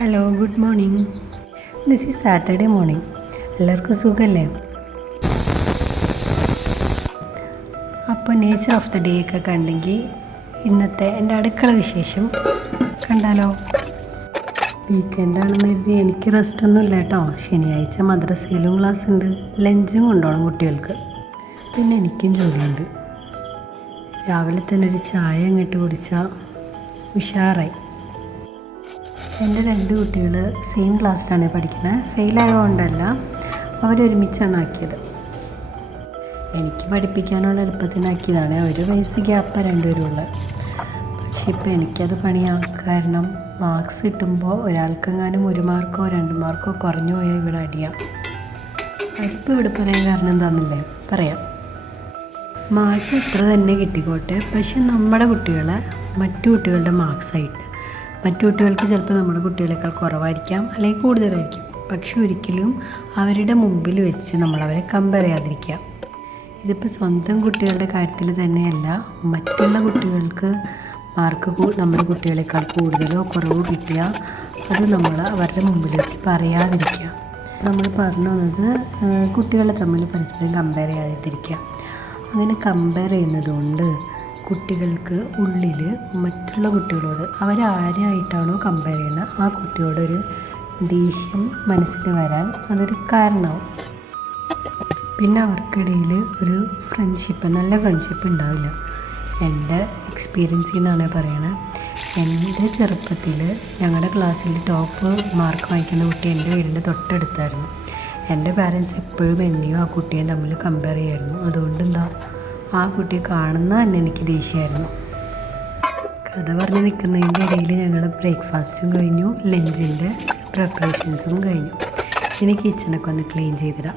Hello, good morning. This is Saturday morning. എല്ലാവർക്കും സുഖമല്ലേ? അപ്പോൾ നേച്ചർ ഓഫ് ദ ഡേ ഒക്കെ കണ്ടെങ്കിൽ ഇന്നത്തെ എൻ്റെ അടുക്കള വിശേഷം കണ്ടാലോ? വീക്കെൻഡാണെന്ന് കരുതി എനിക്ക് റെസ്റ്റൊന്നും ഇല്ല കേട്ടോ. ശനിയാഴ്ച മദ്രസയിലും ക്ലാസ് ഉണ്ട്, ലഞ്ചും കൊണ്ടുപോകണം കുട്ടികൾക്ക്. പിന്നെ എനിക്കും ജോലിയുണ്ട്. രാവിലെ തന്നെ ഒരു ചായ അങ്ങോട്ട് കുടിച്ചാൽ ഉഷാറായി. എൻ്റെ രണ്ട് കുട്ടികൾ സെയിം ക്ലാസ്സിലാണ് പഠിക്കുന്നത്. ഫെയിലായതുകൊണ്ടല്ല, അവരൊരുമിച്ചാണ് ആക്കിയത്. എനിക്ക് പഠിപ്പിക്കാനുള്ള എളുപ്പത്തിനാക്കിയതാണ്. ഒരു വയസ്സ് ഗ്യാപ്പ് രണ്ടുപേരുമുള്ള. പക്ഷെ ഇപ്പോൾ എനിക്കത് പണിയാണ്. കാരണം മാർക്സ് കിട്ടുമ്പോൾ ഒരാൾക്കെങ്ങാനും 1 മാർക്കോ 2 മാർക്കോ കുറഞ്ഞു പോയാൽ ഇവിടെ അടിയാം. അതിപ്പോൾ ഇവിടെ പറയാൻ കാരണം എന്താണെന്നില്ലേ പറയാം. മാർക്ക് എത്ര തന്നെ കിട്ടിക്കോട്ടെ, പക്ഷെ നമ്മുടെ കുട്ടികളെ മറ്റു കുട്ടികളുടെ മാർക്സായിട്ട് മറ്റു കുട്ടികൾക്ക് ചിലപ്പോൾ നമ്മുടെ കുട്ടികളെക്കാൾ കുറവായിരിക്കാം, അല്ലെങ്കിൽ കൂടുതലായിരിക്കും. പക്ഷെ ഒരിക്കലും അവരുടെ മുമ്പിൽ വെച്ച് നമ്മളവരെ കമ്പയർ ചെയ്യാതിരിക്കുക. ഇതിപ്പോൾ സ്വന്തം കുട്ടികളുടെ കാര്യത്തിൽ തന്നെയല്ല, മറ്റുള്ള കുട്ടികൾക്ക് മാർക്ക് നമ്മുടെ കുട്ടികളെക്കാൾ കൂടുതലോ കുറവോ കിട്ടിയാൽ അത് നമ്മൾ അവരുടെ മുമ്പിൽ വെച്ച് പറയാതിരിക്കുക. നമ്മൾ പറഞ്ഞു വന്നത് കുട്ടികളെ തമ്മിൽ പരസ്പരം കമ്പയർ ചെയ്യാതിരിക്കുക. അങ്ങനെ കമ്പയർ ചെയ്യുന്നത് കൊണ്ട് കുട്ടികൾക്ക് ഉള്ളിൽ മറ്റുള്ള കുട്ടികളോട് അവരാരായിട്ടാണോ കമ്പയർ ചെയ്യുന്നത് ആ കുട്ടിയോടൊരു ദേഷ്യം മനസ്സിൽ വരാൻ അതൊരു കാരണമാവും. പിന്നെ അവർക്കിടയിൽ ഒരു നല്ല ഫ്രണ്ട്ഷിപ്പ് ഉണ്ടാവില്ല. എൻ്റെ എക്സ്പീരിയൻസിൽ നിന്നാണ് പറയണത്. എൻ്റെ ചെറുപ്പത്തിൽ ഞങ്ങളുടെ ക്ലാസ്സിൽ ടോപ്പ് മാർക്ക് വാങ്ങിക്കുന്ന കുട്ടി എൻ്റെ വീടിൻ്റെ തൊട്ടടുത്തായിരുന്നു. എൻ്റെ പാരൻസ് എപ്പോഴും എന്നെയും ആ കുട്ടിയെയും തമ്മിൽ കമ്പയർ ചെയ്യായിരുന്നു. അതുകൊണ്ട് ആ കുട്ടിയെ കാണുന്ന തന്നെ എനിക്ക് ദേഷ്യമായിരുന്നു. കഥ പറഞ്ഞ് നിൽക്കുന്നതിൻ്റെ ഇടയിൽ ഞങ്ങളുടെ ബ്രേക്ക്ഫാസ്റ്റും കഴിഞ്ഞു, ലഞ്ചിൻ്റെ പ്രിപ്പറേഷൻസും കഴിഞ്ഞു. ഇനി കിച്ചണൊക്കെ ഒന്ന് ക്ലീൻ ചെയ്തിടാം.